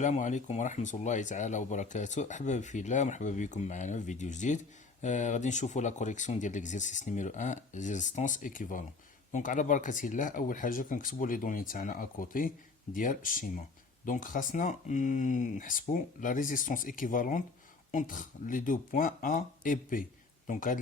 السلام عليكم ورحمة الله تعالى وبركاته. أحبابي في الله، مرحبا بكم معنا في فيديو جديد. غادي نشوفوا لا كوريكسيون ديال ليكزيرسيس نيميرو 1 ريزيستانس ايكيفالون. دونك على بركة الله أول حاجة كنكتبوا لي دوني تاعنا أكوتي ديال الشيما. دونك خاصنا نحسبوا لا ريزيستانس ايكيفالون اونتر لي دو بوين A et B. دونك هاد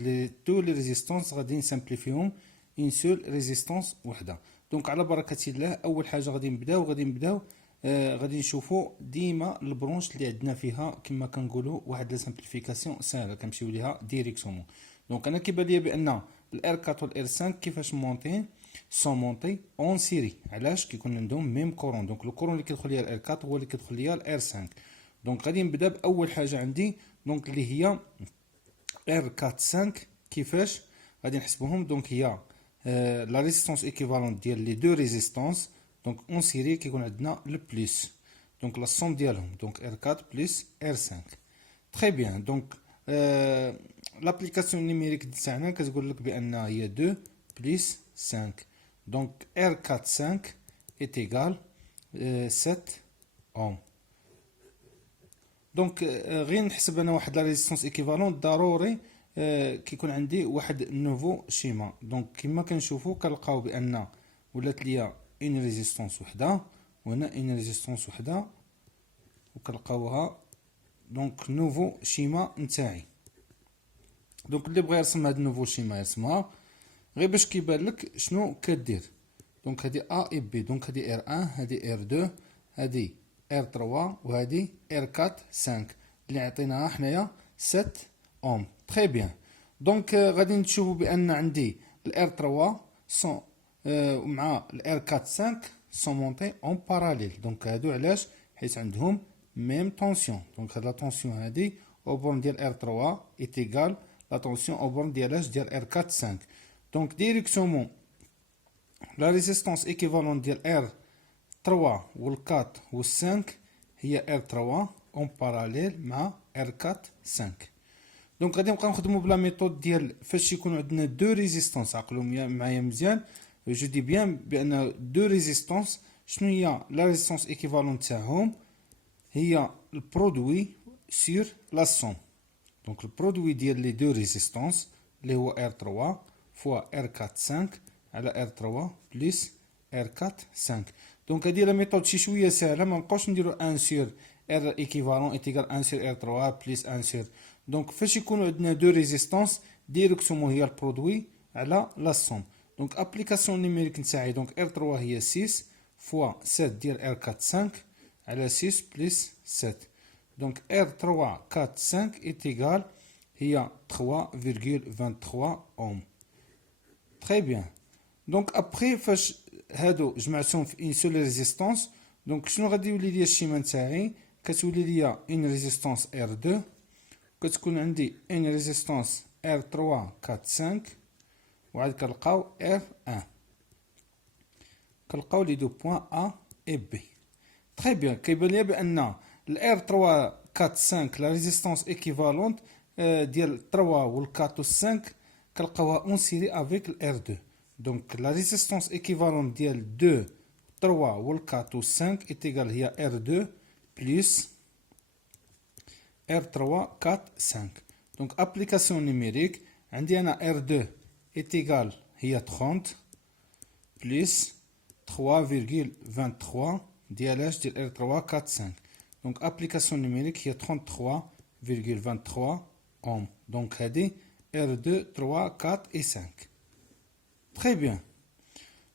لي دو ريزيستانس غادي نسامبليفيهم اون سول ريزيستانس وحده. دونك على بركة الله أول حاجة غادي نبداو غادي نشوفوا ديما البرونش اللي عندنا فيها كما كنقولوا واحد لا سامبليفيكاسيون سهله كنمشيو ليها ديريكتومون. دونك انا كيبان ليا بان الار 4 والار 5 كيفاش مونطين سون مونطي اون سيري. علاش؟ كيكون عندهم ميم كورون. دونك لو كورون اللي كيدخل ليا الار 4 هو اللي كيدخل ليا الار 5. دونك غادي نبدا باول حاجه عندي دونك اللي هي ار 4 5. كيفاش غادي نحسبوهم؟ دونك هي لا ريزيستانس ايكيفالون ديال لي دو ريزيستانس. دونك اون سيري كيكون عندنا لو بلس، دونك لا سوم ديالهم دونك ار 4 بلس ار 5. تري بيان. دونك لابليكاسيون نيميريك تاعنا كتقول لك بان هي 2 بلس 5. دونك ار 4 5 est égal 7 اوم. دونك غير نحسب انا واحد لا ريزيستانس ايكيفالون ضروري كيكون عندي واحد نوفو شيما. دونك كما كنشوفوا كنلقاو بان ولات ليا اون ريزيستانس وحده وهنا اون ريزيستانس وحده وكنلقاوها دونك نوفو شيما نتاعي. دونك اللي بغى يرسم هاد نوفو شيما يرسمها غير باش كيبان لك شنو كدير. دونك هادي ا اي بي، دونك هادي ار 1 هادي ار 2 هادي ار 3 وهادي ار 4 5 اللي عطيناها حنايا 7 اوم. تري بيان. دونك غادي نشوفوا بان عندي الار 3 سون مع الار 4 5 سون مونتي اون باراليل. دونك هادو علاش؟ حيت عندهم ميم طونسيون. دونك هاد لا طونسيون هادي او بورن ديال ار 3 ايت ايغال لا طونسيون او بورن ديالاش ديال ار 4 5. دونك ديريكتومون لا ريزيستانس ايكيفالون ديال ار 3 وال 4 وال 5 هي ار 3 اون باراليل مع ار 4 5. دونك غادي نبقاو نخدمو بلا ميثود ديال فاش يكونوا عندنا دو ريزيستانس. عقلوا معايا مزيان، جو دي بيان بان دو ريزيستانس شنو هي لا ريزيستانس ايكيفالون تاعهم؟ هي البرودوي سور لا سوم. دونك البرودوي ديال لي دو ريزيستانس اللي هو ار 3 فوا ار 4 5 على ار 3 بلس ار 4 5. دونك هادي لا ميثود شي شويه ساهله، ما نبقاوش نديرو 1 سور ار ايكيفالون ايتيغال 1 سور ار 3 بلس 1 سور. دونك فاش يكونوا عندنا دو ريزيستانس ديريكتومون هي البرودوي على لا سوم. دونك ابليكاسيون نيميريك نتاعي دونك ار 3 هي 6 فوا 7 ديال ار 4 5 على 6 بلس 7. دونك ار 3 4 5 ايتيغال هي 3,23 اوم. تري بيان. دونك ابخي فاش هادو جمعتهم في اون سول ريزيستانس دونك شنو غادي يولي ليا الشيما نتاعي؟ كتولي ليا اون ريزيستانس ار 2 كتكون عندي اون ريزيستانس ار 3 4 5 وعاد كنلقاو ار 1. كنلقاو لي دو بوين ا اي بي. تري بيان. كيبان ليا بان الار 3 4 5 لا ريزيستانس ايكيفالونت ديال 3 وال 4 و 5 كنلقاوها اون سيري افيك الار 2. دونك لا ريزيستانس ايكيفالونت ديال 2 3 وال 4 و 5 ايتيغال هي ار 2 بلس ار 3 4 5. دونك ابليكاسيون نيميريك عندي انا ار 2 ايتيغال هي 30 بلس 3,23 ديالاش ديال ار 3 4 5. دونك ابليكاسيون نيميريك هي 33,23 اوم. دونك هادي ار 2 3 4 et 5. تري بيان.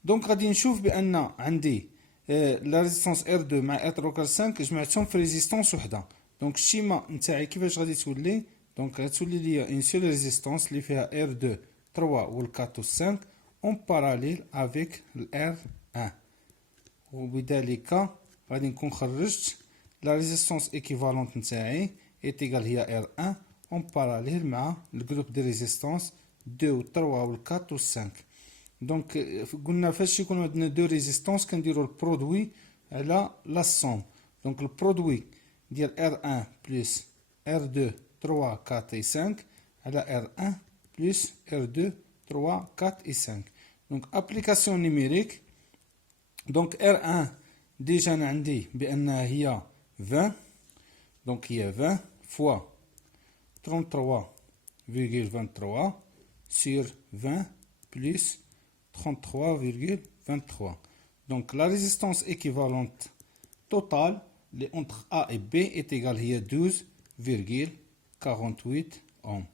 دونك غادي نشوف بان عندي لا ريزيستانس ار 2 مع ار 3 4 5 جمعتهم في ريزيستانس وحده. دونك الشيما نتاعي كيفاش غادي تولي؟ دونك غتولي ليا اون سول ريزيستانس اللي فيها ار 2 3 وال 4 و 5 اون باراليل افيك الار 1. وبذلك غادي نكون خرجت لا ريزيستانس ايكيفالونت نتاعي ايتيغال هي ار 1 اون باراليل مع الجروب دي ريزيستانس 2 و 3 وال 4 و 5. دونك قلنا فاش يكون عندنا دو ريزيستانس كنديرو البرودوي على لا سوم. دونك البرودوي ديال ار 1 بلس ار 2 3 4 et 5 على ار 1 بلس ار 2 3 4 et 5. دونك ابليكاسيون نيميريك دونك ار 1 ديجا انا عندي بانها هي 20. دونك هي 20 فوا 33,23 sur 20 plus 33,23. Donc la résistance équivalente totale entre A et B est égale à 12,48 ohms.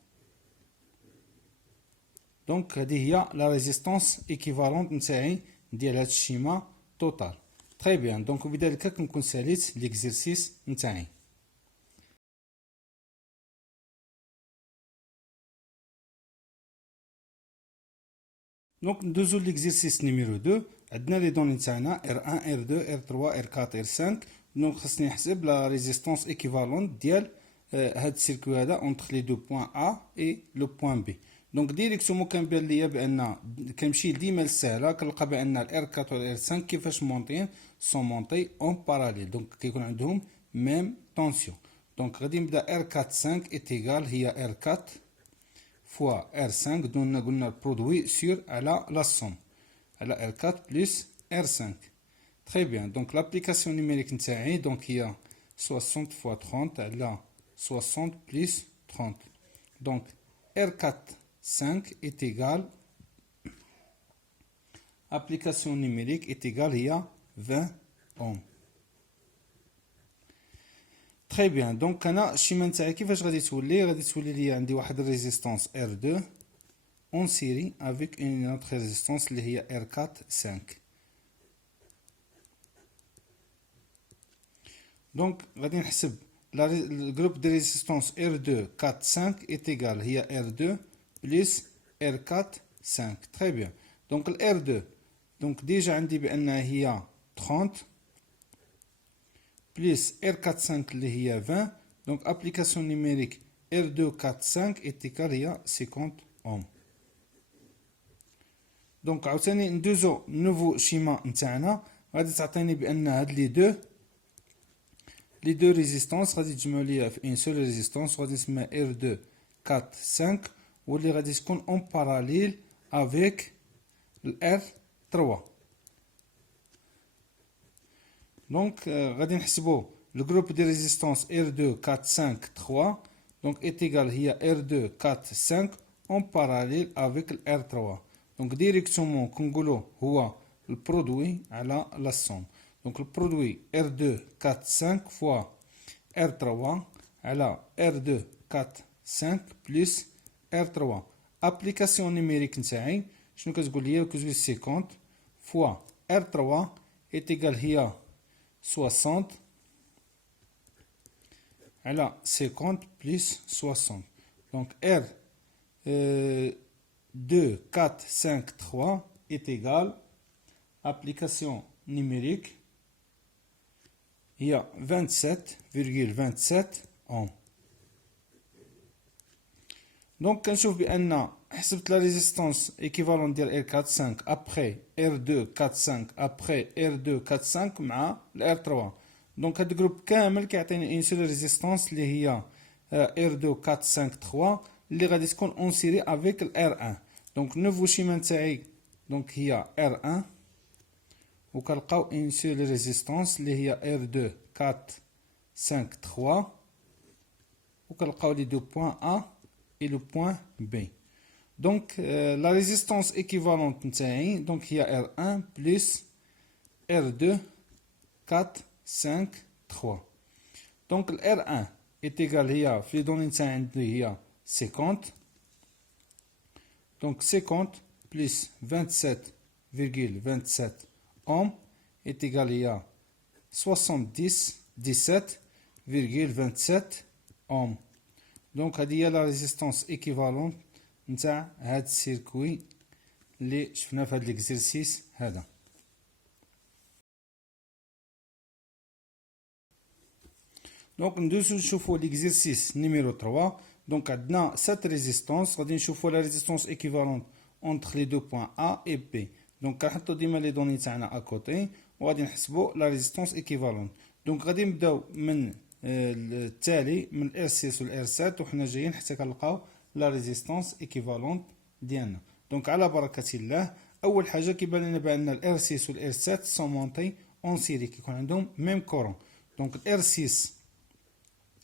Donc هذه هي la résistance équivalente نتاعي ديال هذا الشيما total. Très bien. Donc وبذلك كنكون ساليت l'exercice نتاعي. دونك ندوزو l'exercice numéro 2. عندنا لي دوني تاعنا R1 R2 R3 R4 R5. دونك خصني نحسب لا ريزيستونس ايكيفالونت ديال هاد السيركوي هذا اونتر لي دو بوين A et لو بوين B. دونك ديريكتومون كنبان ليا بان كنمشي ديما للسهله كنلقى بان الار 4 والار 5 كيفاش مونطيين سون مونطي اون باراليل. دونك كيكون عندهم ميم طونسيون. دونك غادي نبدا ار 4 5 ايتيغال هي ار 4 فوا ار 5. قلنا البرودوي سور على لا سوم على ار 4 بلس ار 5. تري بيان. دونك لابليكاسيون نيميريك نتاعي دونك هي 60 فوا 30 على 60 بلس 30. دونك ار 4 5 est égal, application numérique est égale à 20 ohms. Très bien. Donc انا الشيما نتاعي كيفاش غادي تولي لي عندي واحد الريزيستانس R2 en série avec une autre résistance اللي هي R4 5. Donc غادي نحسب le groupe de résistance R2 4 5 est égal هي R2 plus R4 5. Très bien. Donc le R2 donc déjà عندي بأنها هي 30 plus R4 5 اللي هي 20. donc application numérique R2 4 5 est égal هي 50 ohms. donc عاوتاني ندوزو نوفو شيما نتاعنا غادي تعطيني بأن هاد لي دو ريزيستانس غادي تجمعوا ليا في ان سول ريزيستانس وغادي نسميها R2 4 5 واللي غادي تكون اون باراليل افيك الار 3. دونك غادي نحسبوا لو جروب دي ريزيستانس R2 4 5 3 دونك ايت ايغال هي R2 4 5 اون باراليل افيك الار 3. دونك ديريكتومون كنقولوا هو البرودوي على لا سوم. دونك البرودوي R2 4 5 فوا R3 على R2 4 5 بلس R3. ابليكاسيون نيميريك نتاعي شنو كتقول لي؟ كتقول 50 فوا R3 est égal هي 60 على 50 بلس 60. دونك R 2 4 5 3 est égal application numérique هي 27,27 ohms. دونك كنشوف بان حسبت لا ريزيستانس ايكيفالون ديال ار 4 5 ابري ار 2 4 5 ابري ار 2 4 5 مع الار 3. دونك هاد الجروب كامل كيعطيني اون سول ريزيستانس اللي هي ار 2 4 5 3 اللي غادي تكون اون سيري افيك الار 1. دونك نوفو شيما نتاعي دونك هي ار 1 وكنلقاو اون سول ريزيستانس اللي هي ار 2 4 5 3 وكنلقاو لي دو بوين ا et le point B. Donc la résistance équivalente نتاعي donc هي R1 plus R2 4 5 3. donc R1 est égal هي في لي دوني نتاعي عندي هي 50. donc 50 plus 27,27 ohms est égal هي 77,27 ohms. دونك هذه هي لا ريزيستانس ايكيفالونت نتاع هاد السيركوي اللي شفنا في هاد ليكزيرسيس هذا. دونك ندوزو نشوفو ليكزيرسيس نيميرو 3. دونك عندنا 7 ريزيستانس غادي نشوفو لا ريزيستانس ايكيفالونت اونتر لي دو بوين A et B. دونك كنحطو ديما لي دوني تاعنا اكوتي وغادي نحسبو لا ريزيستانس ايكيفالونت. دونك غادي نبداو من التالي من الار 6 والار 7 وحنا جايين حتى كنلقاو لا ريزيستانس ايكيفالونت ديالنا. دونك على بركه الله اول حاجه كيبان لنا بان الار 6 والار 7 سون مونطي en série qui ont le même courant. Donc R6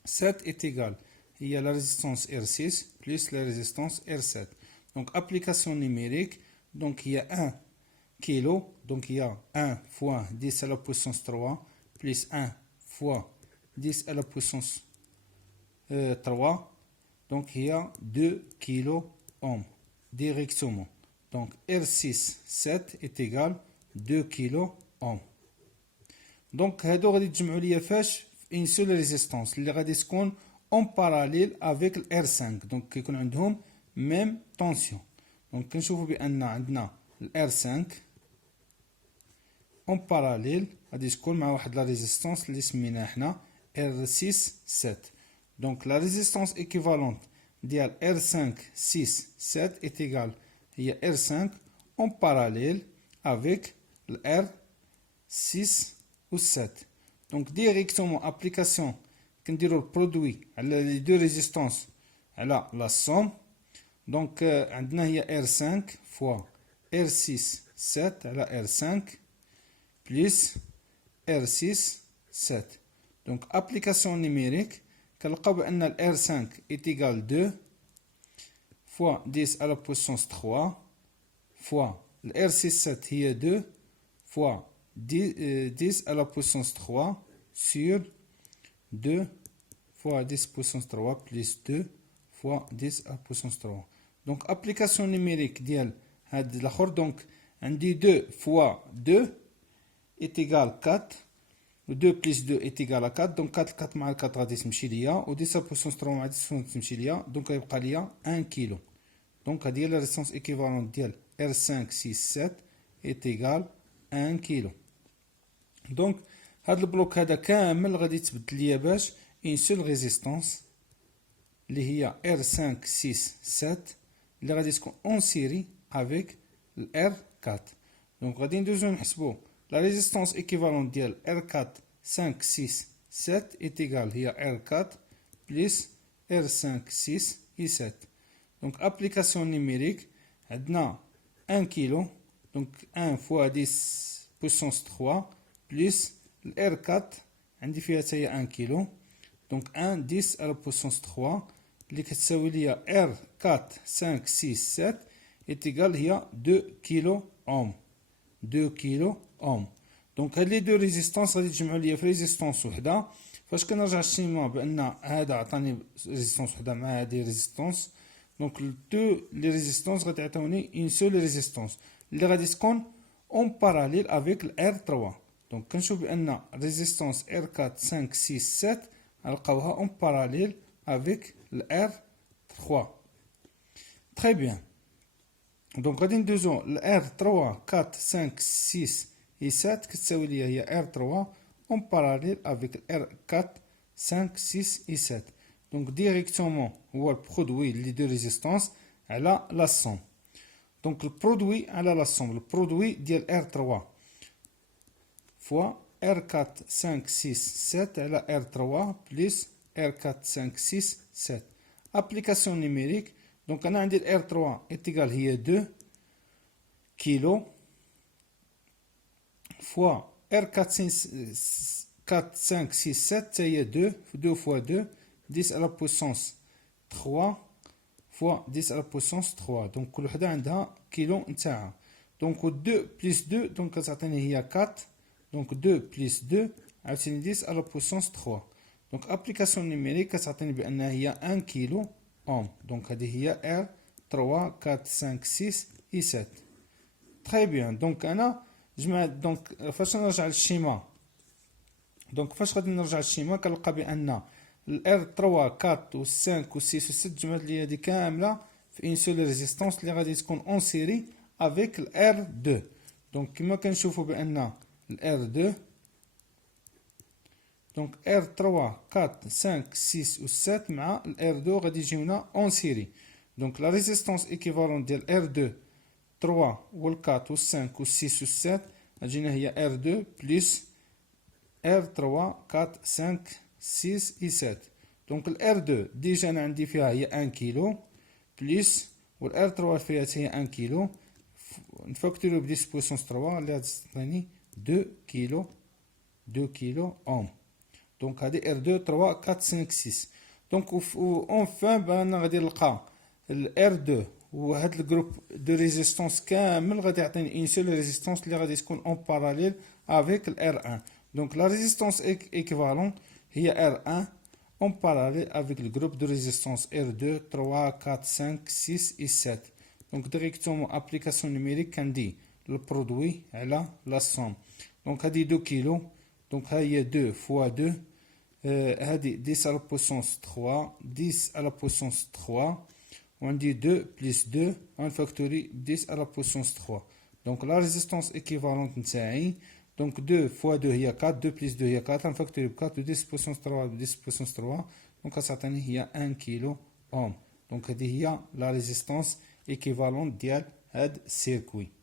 7 est égal, il y a la résistance R6 plus la résistance R7. Donc application numérique, donc il y a 1 kg, donc il y a 1 fois 10 à la puissance 3 plus 1 fois 10 à la puissance 3, donc il y a 2 kilo ohms directement. Donc R6 7 est égal 2 kilo ohms. Donc هادو غادي تجمعوا ليا فاش في une seule résistance اللي غادي تكون en parallèle avec ال R5. donc كيكون عندهم même tension. donc كنشوفوا بان عندنا ال R5 en parallèle غادي تكون مع واحد لا ريزيستانس اللي سميناها حنا R6 7. donc la résistance équivalente ديال R5 6 7 est égale هي R5 en parallèle avec le R6 ou 7. donc directement application كنديروا البرودوي على les deux résistances على la somme. donc عندنا هي R5 fois R6 7 على R5 plus R6 7. donc application numérique كنلقاو بان ال R5 est égal 2 fois 10 à la puissance 3 fois le R6 7 هي 2 fois 10 à la puissance 3 sur 2 fois 10 puissance 3 plus 2 fois 10 à la puissance 3. donc application numérique ديال هاد الاخر. donc عندي 2 fois 2 est égal 4 و 2 plus 2 est égal à 4. donc 4 مع 4 غادي تمشي ليا و 10 puissance 3 مع 10 تمشي ليا. donc غيبقى ليا 1 كيلو. donc هذه هي la résistance équivalente ديال R5 6 7 est égal 1 كيلو. donc هذا البلوك هذا كامل غادي تبدل ليا باش une seule résistance اللي هي R5 6 7 اللي غادي تكون en série avec ال R4. donc غادي ندوزو نحسبو la résistance équivalente ديال R4 5 6 7 est égal هي R4 plus R5 6 et 7. donc application numérique عندنا 1 كيلو. donc 1 fois 10 puissance 3 plus ال R4 عندي فيها حتى هي 1 كيلو. donc 1 10 à la puissance 3 اللي كتساوي ليا R4 5 6 7 est égal هي 2 كيلو اوم. 2 كيلو اوم. donc هاد لي دو ريزيستانس غادي تجمعوا ليا في ريزيستانس وحده. فاش كنرجع الشيما بان هذا عطاني ريزيستانس وحده مع هذه ريزيستانس. donc دو لي ريزيستانس غادي يعطيوني اون سول ريزيستانس اللي غادي تكون اون باراليل افيك ال R3. donc كنشوف بان ريزيستانس R4 5 6 7 غنلقاوها اون باراليل افيك ال R3. très bien. donc غادي ندوزو ل R3 4 5 6 et 7 كتساوي ليا هي R3 en parallèle avec R4 5 6 et 7. donc directement هو البرودوي لي دو ريزيستانس على لا somme. donc البرودوي على لا somme البرودوي ديال R3 fois R4 5 6 7 على R3 plus R4 5 6 7. application numérique. donc انا عندي ال R3 est égal هي 2 كيلو fois R4 4 5 6 7 هي 2 2 fois 2 10 à la puissance 3 fois 10 à la puissance 3. donc كل وحده عندها كيلو نتاعها. donc 2 plus 2 donc كتعطيني هي 4. donc 2 plus 2 عاوتاني 10 à la puissance 3. donc application numérique كتعطيني بانها هي 1 كيلو اوم. donc هذه هي R3 4 5 6 et 7. très bien. donc انا جمعت. donc فاش نرجع للشيما. donc فاش غادي نرجع للشيما كنلقى بان ال R3 4 و 5 و 6 و 7 جمعت لي هذه كامله في اون سول ريزيستانس اللي غادي تكون اون سيري افيك ال R2. donc كما كنشوفوا بان ال R2 donc R3 4 5 6 و 7 مع ال R2 غادي يجيونا اون سيري. donc la résistance équivalente ديال R2 3 و 4 و 5 و 6 و 7 غتجينا هي R2 plus R3 4 5 6 et 7. donc ال R2 ديجا انا عندي فيها هي 1 كيلو بليس و ال R3 فيها هي 1 كيلو نفاكتوريو ب 10 بويسونس 3 اللي غتعطيني 2 كيلو 2 كيلو اوم. دونك هذه R2 3 4 5 6. دونك اونفان بانا غادي نلقى الار 2 وهاد الجروب دو ريزيستونس كامل غادي يعطيني اون سول ريزيستونس اللي غادي تكون اون باراليل افيك الار 1. دونك لا ريزيستونس ايكيفالون هي ار 1 اون باراليل افيك الجروب دو ريزيستونس ار 2 3 4 5 6 et 7. دونك ديريكتومون ابليكاسيون نيميريك كندي البرودوي على لا سوم. دونك هادي 2 كيلو، دونك ها هي 2 فوا 2، هادي 10 على بويسونس 3 10 على بويسونس 3 وعندي 2 بلس 2 غنفاكتوري 10 على بويسونس 3. دونك لا ريزيستونس ايكيفالونت نتاعي دونك 2 فوا 2 هي 4، 2 بلس 2 هي 4 غنفاكتوري ب 4 و 10 بويسونس 3 ب 10 بويسونس 3 دونك غتعطيني هي 1 كيلو اوم. دونك هذه هي لا ريزيستونس ايكيفالونت ديال هاد السيركوي.